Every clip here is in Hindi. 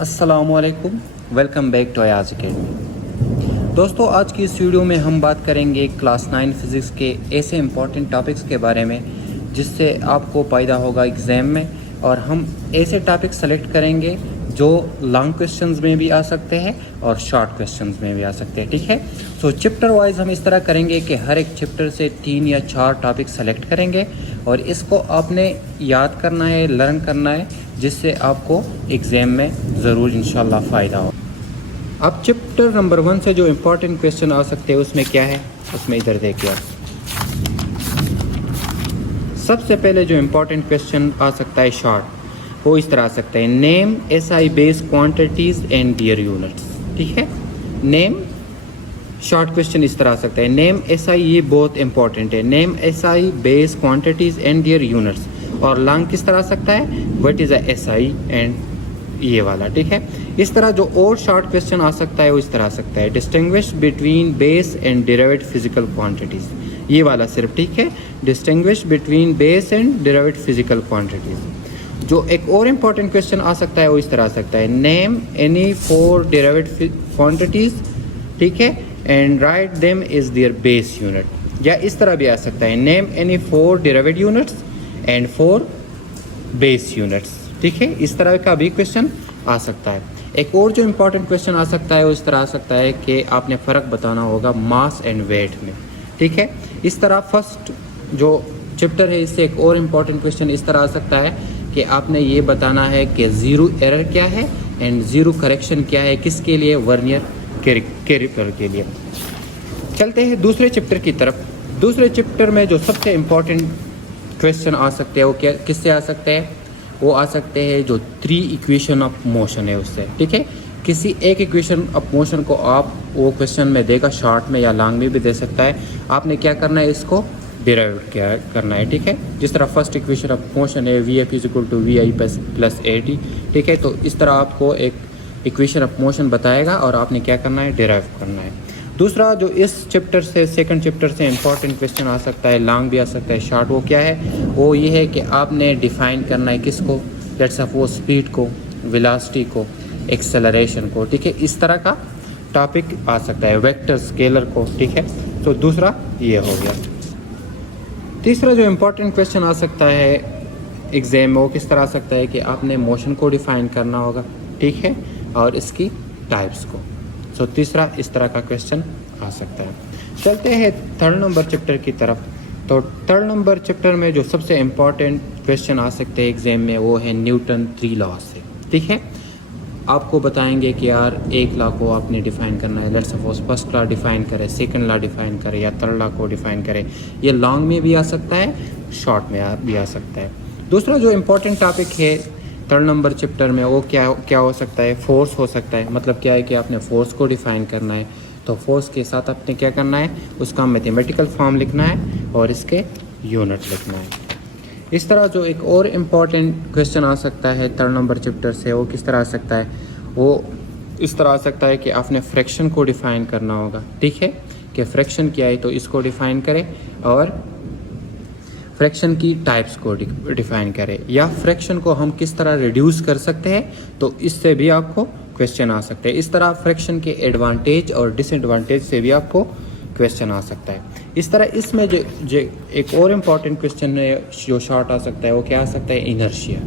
अस्सलामुअलैकुम, welcome back to Ayaz academy. दोस्तों, आज की इस वीडियो में हम बात करेंगे क्लास 9 फिज़िक्स के ऐसे इंपॉर्टेंट टॉपिक्स के बारे में जिससे आपको फ़ायदा होगा एग्ज़ाम में। और हम ऐसे टॉपिक सेलेक्ट करेंगे जो लॉन्ग क्वेश्चंस में भी आ सकते हैं और शॉर्ट क्वेश्चंस में भी आ सकते हैं। ठीक है, सो चैप्टर वाइज हम इस तरह करेंगे कि हर एक चैप्टर से 3 या 4 टॉपिक सेलेक्ट करेंगे और इसको आपने याद करना है, लर्न करना है, जिससे आपको एग्ज़ाम में ज़रूर इंशाल्लाह फ़ायदा हो। अब चैप्टर नंबर 1 से जो इम्पोर्टेंट क्वेश्चन आ सकते हैं उसमें क्या है, उसमें इधर देखिए आप। सबसे पहले जो इम्पोर्टेंट क्वेश्चन आ सकता है शॉर्ट, वो इस तरह आ सकता है, name SI base quantities and their units. ठीक है, नेम शॉर्ट क्वेश्चन इस तरह आ सकता है, नेम एसआई, ये बहुत इंपॉर्टेंट है, name SI base quantities and their units. और लॉन्ग किस तरह आ सकता है, what is a SI and ये वाला। ठीक है, इस तरह जो और शॉर्ट क्वेश्चन आ सकता है वो इस तरह आ सकता है, distinguish between base and derivative physical quantities, ये वाला सिर्फ। ठीक है, distinguish between base and derivative physical quantities. जो एक और इम्पॉर्टेंट क्वेश्चन आ सकता है वो इस तरह आ सकता है, नेम एनी 4 डेरिवेटिव क्वांटिटीज़, ठीक है, and write them is there base unit. या इस तरह भी आ सकता है, name any 4 derivative units and 4 base units. ठीक है, इस तरह का भी क्वेश्चन आ सकता है। एक और जो इम्पोर्टेंट क्वेश्चन आ सकता है वो इस तरह आ सकता है कि आपने फ़र्क बताना होगा मास एंड वेट में। ठीक है, इस तरह फर्स्ट जो चैप्टर है इससे एक और इम्पोर्टेंट क्वेश्चन इस तरह आ सकता है कि आपने ये बताना है कि ज़ीरो एरर क्या है एंड ज़ीरो करेक्शन क्या है, किसके लिए, वर्नियर कैलिपर के लिए। चलते हैं दूसरे चैप्टर की तरफ। दूसरे चैप्टर में जो सबसे इम्पोर्टेंट क्वेश्चन आ सकते हैं वो क्या, किससे आ सकते हैं, वो आ सकते हैं जो 3 इक्वेशन ऑफ मोशन है उससे। ठीक है, किसी एक इक्वेशन ऑफ मोशन को आप वो क्वेश्चन में देगा, शॉर्ट में या लॉन्ग में भी दे सकता है। आपने क्या करना है, इसको डिराइव क्या करना है। ठीक है, जिस तरह फर्स्ट इक्वेशन ऑफ मोशन है v f is equal to v i plus a t. ठीक है, तो इस तरह आपको एक इक्वेशन ऑफ मोशन बताएगा और आपने क्या करना है, डिराइव करना है। दूसरा जो इस चैप्टर से, सेकंड चैप्टर से इंपॉर्टेंट क्वेश्चन आ सकता है, लॉन्ग भी आ सकता है, शॉर्ट, वो क्या है, वो ये है कि आपने डिफ़ाइन करना है किसको, लेट्स सपोज स्पीड को, वेलोसिटी को, एक्सेलरेशन को। ठीक है, इस तरह का टॉपिक आ सकता है, वेक्टर, स्केलर को। ठीक है, तो दूसरा ये हो गया। तीसरा जो इम्पोर्टेंट क्वेश्चन आ सकता है एग्ज़ाम में वो किस तरह आ सकता है कि आपने मोशन को डिफ़ाइन करना होगा। ठीक है, और इसकी टाइप्स को। सो तीसरा इस तरह का क्वेश्चन आ सकता है। चलते हैं थर्ड नंबर चैप्टर की तरफ। तो थर्ड नंबर चैप्टर में जो सबसे इम्पॉर्टेंट क्वेश्चन आ सकते हैं एग्ज़ाम में वो है न्यूटन 3 लॉ से। ठीक है, आपको बताएंगे कि यार एक लॉ को आपने डिफ़ाइन करना है, let's suppose first law define करें, सेकंड लॉ डिफ़ाइन करें या थर्ड लॉ को डिफ़ाइन करें। ये लॉन्ग में भी आ सकता है, शॉर्ट में भी आ सकता है। दूसरा जो इम्पोर्टेंट टॉपिक है थर्ड नंबर चैप्टर में वो क्या हो सकता है, फोर्स हो सकता है। मतलब क्या है कि आपने फोर्स को डिफ़ाइन करना है, तो फोर्स के साथ आपने क्या करना है, उसका मैथमेटिकल फॉर्म लिखना है और इसके यूनिट लिखना है। इस तरह जो एक और इम्पॉर्टेंट क्वेश्चन आ सकता है थर्ड नंबर चैप्टर से वो किस तरह आ सकता है, वो इस तरह आ सकता है कि आपने फ्रैक्शन को डिफ़ाइन करना होगा। ठीक है, कि फ्रैक्शन क्या है तो इसको डिफ़ाइन करें और फ्रैक्शन की टाइप्स को डिफ़ाइन करें, या फ्रैक्शन को हम किस तरह रिड्यूस कर सकते हैं, तो इससे भी आपको क्वेश्चन आ सकते हैं। इस तरह फ्रैक्शन के एडवांटेज और डिसएडवांटेज से भी आपको क्वेश्चन आ सकता है। इस तरह इसमें जो एक और इम्पॉर्टेंट क्वेश्चन है जो शॉर्ट आ सकता है वो क्या आ सकता है, इनर्शिया,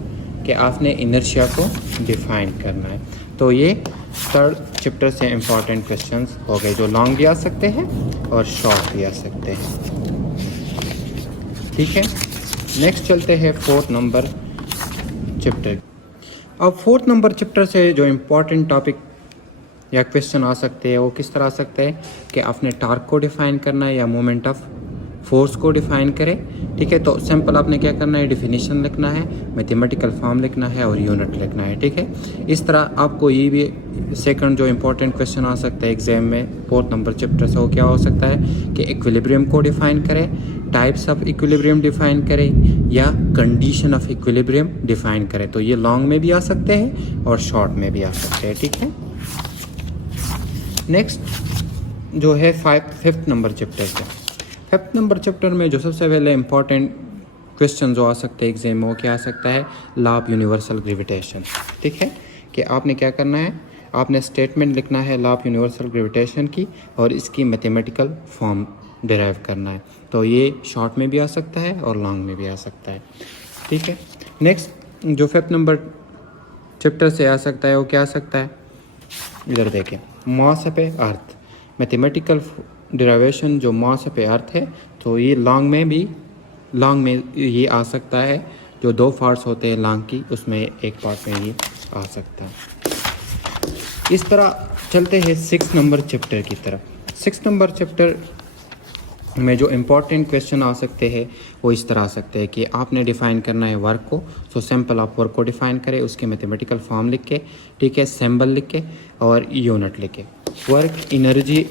कि आपने इनर्शिया को डिफ़ाइन करना है। तो ये थर्ड चैप्टर से इम्पॉर्टेंट क्वेश्चंस हो गए जो लॉन्ग भी आ सकते हैं और शॉर्ट भी आ सकते हैं। ठीक है, नेक्स्ट चलते हैं फोर्थ नंबर चैप्टर। अब फोर्थ नंबर चैप्टर से जो इम्पोर्टेंट टॉपिक या क्वेश्चन आ सकते हैं वो किस तरह आ सकते हैं कि आपने टार्क को डिफ़ाइन करना है या मोमेंट ऑफ फोर्स को डिफ़ाइन करें। ठीक है, तो सिंपल आपने क्या करना है, डिफिनीशन लिखना है, मैथमेटिकल फॉर्म लिखना है और यूनिट लिखना है। ठीक है, इस तरह आपको ये भी सेकंड जो इम्पोर्टेंट क्वेश्चन आ सकता है एग्जाम में फोर्थ नंबर चैप्टर से वो क्या हो सकता है कि इक्विलिब्रियम को डिफ़ाइन करें, टाइप्स ऑफ इक्विलिब्रियम डिफ़ाइन करें या कंडीशन ऑफ इक्विलिब्रियम डिफ़ाइन करें। तो ये लॉन्ग में भी आ सकते हैं और शॉर्ट में भी आ सकते हैं। ठीक है, नेक्स्ट जो है फिफ्थ नंबर चैप्टर से। फिफ्थ नंबर चैप्टर में जो सबसे पहले इम्पॉर्टेंट क्वेश्चन जो आ सकते हैं एग्जाम में वो क्या आ सकता है, लॉ ऑफ यूनिवर्सल ग्रेविटेशन। ठीक है, कि आपने क्या करना है, आपने स्टेटमेंट लिखना है लॉ ऑफ यूनिवर्सल ग्रेविटेशन की और इसकी मैथमेटिकल फॉर्म डिराइव करना है। तो ये शॉर्ट में भी आ सकता है और लॉन्ग में भी आ सकता है, ठीक है। नेक्स्ट जो 5th नंबर चैप्टर से आ सकता है वो क्या आ सकता है, इधर देखें, मास पे अर्थ, मैथमेटिकल डिराइवेशन जो मास पे अर्थ है, तो ये लॉन्ग में ये आ सकता है। जो 2 पार्ट्स होते हैं लॉन्ग की, उसमें एक पार्ट में ये आ सकता है। इस तरह चलते हैं 6 नंबर चैप्टर की तरफ। 6 नंबर चैप्टर में जो इम्पोर्टेंट क्वेश्चन आ सकते हैं वो इस तरह आ सकते हैं कि आपने डिफ़ाइन करना है वर्क को। सो सैम्पल आप वर्क को डिफ़ाइन करें, उसके मैथमेटिकल फॉर्म लिख के, ठीक है, सिंबल लिख के और यूनिट लिख के। वर्क, एनर्जी,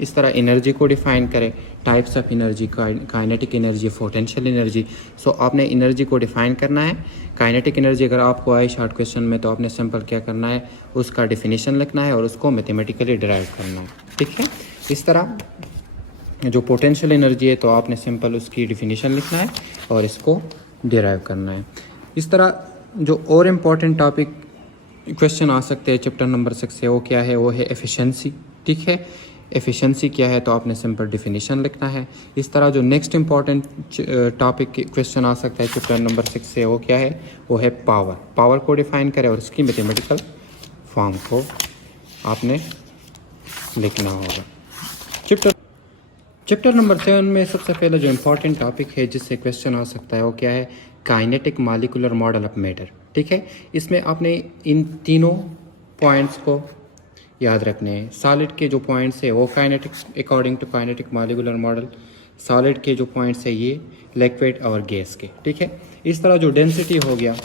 इस तरह एनर्जी को डिफ़ाइन करें, types of energy, kinetic energy, potential energy. So आपने एनर्जी को डिफ़ाइन करना है। काइनेटिक एनर्जी अगर आपको आए शॉर्ट क्वेश्चन में, तो आपने सिंपल क्या करना है, उसका डिफिनीशन लिखना है और उसको मैथमेटिकली डिराइव करना है, ठीक है। इस तरह जो पोटेंशियल एनर्जी है, तो आपने सिंपल उसकी डिफिनीशन लिखना है और इसको डिराइव करना है। इस तरह जो और इम्पॉर्टेंट टॉपिक क्वेश्चन आ सकते हैं चैप्टर नंबर 6 से, वो क्या है, वो है एफिशिएंसी, ठीक है। एफिशिएंसी क्या है, तो आपने सिंपल डिफिनीशन लिखना है। इस तरह जो नेक्स्ट इम्पॉर्टेंट टॉपिक क्वेश्चन आ सकता है चैप्टर नंबर 6 से, वो क्या है, वो है पावर। पावर को डिफाइन करें और उसकी मैथमेटिकल फॉर्म को आपने लिखना होगा। चैप्टर नंबर 7 में सबसे पहले जो इम्पोर्टेंट टॉपिक है जिससे क्वेश्चन आ सकता है, वो क्या है, kinetic molecular model of matter, ठीक है। इसमें आपने इन तीनों पॉइंट्स को याद रखने हैं। सॉलिड के जो पॉइंट्स है वो kinetic, according to kinetic molecular model, solid के जो पॉइंट्स है ये लिक्विड और गैस के, ठीक है। इस तरह जो डेंसिटी हो गया,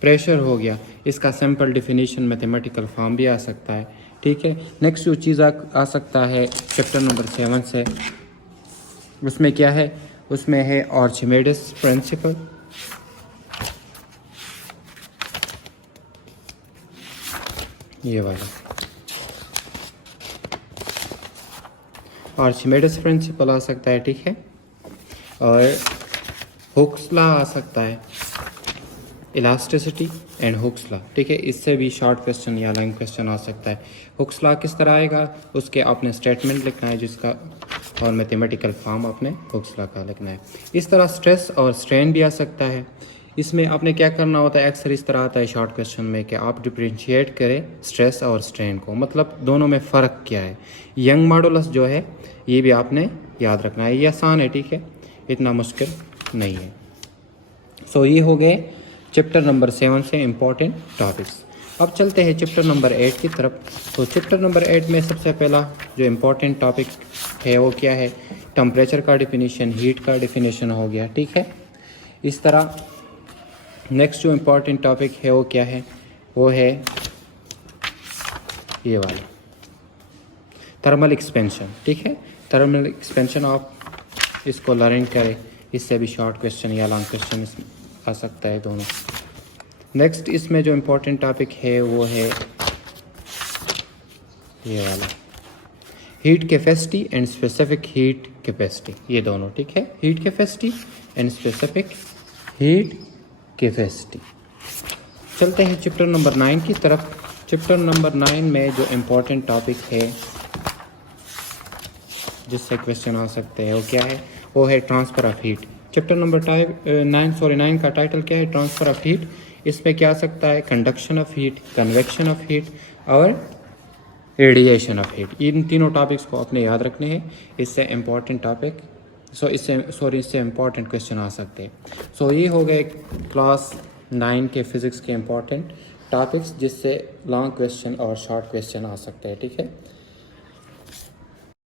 प्रेशर हो गया, इसका सिंपल डिफिनीशन मैथमेटिकल फॉर्म भी आ सकता है, ठीक है। नेक्स्ट जो चीज़ आ सकता है चैप्टर नंबर 7 से, उसमें क्या है, उसमें है आर्चिमेडिस प्रिंसिपल, ये वाला आर्चिमेडिस प्रिंसिपल आ सकता है, ठीक है। और हुक्स लॉ आ सकता है, इलास्टिसिटी एंड हुक्स लॉ, ठीक है। इससे भी शॉर्ट क्वेश्चन या लॉन्ग क्वेश्चन आ सकता है। हुक्स लॉ किस तरह आएगा, उसके आपने स्टेटमेंट लिखना है जिसका, और मैथमेटिकल फॉर्म आपने हुक्स लॉ का लिखना है। इस तरह स्ट्रेस और स्ट्रेन भी आ सकता है। इसमें आपने क्या करना होता है, अक्सर इस तरह आता है शॉर्ट क्वेश्चन में कि आप डिफरेंशिएट करें स्ट्रेस और स्ट्रेन को, मतलब दोनों में फ़र्क क्या है। यंग मॉडुलस जो है ये भी आपने याद रखना है, ये आसान है, ठीक है, इतना मुश्किल नहीं है। सो ये हो गए चैप्टर नंबर 7 से इम्पॉर्टेंट टॉपिक्स। अब चलते हैं चैप्टर नंबर 8 की तरफ। तो चैप्टर नंबर 8 में सबसे पहला जो इम्पॉर्टेंट टॉपिक है वो क्या है, टेम्परेचर का डिफिनीशन, हीट का डिफिनीशन हो गया, ठीक है। इस तरह नेक्स्ट जो इम्पॉर्टेंट टॉपिक है वो क्या है, वो है ये वाला थर्मल एक्सपेंशन, ठीक है। थर्मल एक्सपेंशन आप इसको लर्न करें, इससे भी शॉर्ट क्वेश्चन या लॉन्ग क्वेश्चन आ सकता है दोनों। नेक्स्ट इसमें जो इम्पोर्टेंट टॉपिक है वो है ये वाला heat capacity and specific heat capacity, ये दोनों, ठीक है। Heat capacity and specific heat capacity. चलते हैं चैप्टर नंबर 9 की तरफ। चैप्टर नंबर 9 में जो इम्पोर्टेंट टॉपिक है जिससे क्वेश्चन आ सकते हैं वो क्या है, वो है transfer of heat. Chapter number 9 का टाइटल क्या है, ट्रांसफ़र ऑफ हीट। इसमें क्या आ सकता है, conduction of heat, convection of heat और रेडिएशन ऑफ हीट। इन तीनों टॉपिक्स को आपने याद रखने हैं, इससे इम्पॉर्टेंट टॉपिक इससे इम्पॉर्टेंट क्वेश्चन आ सकते हैं। सो ये हो गए क्लास 9 के फिज़िक्स के इम्पॉर्टेंट टॉपिक्स जिससे लॉन्ग क्वेश्चन और शॉर्ट क्वेश्चन आ सकते हैं, ठीक है।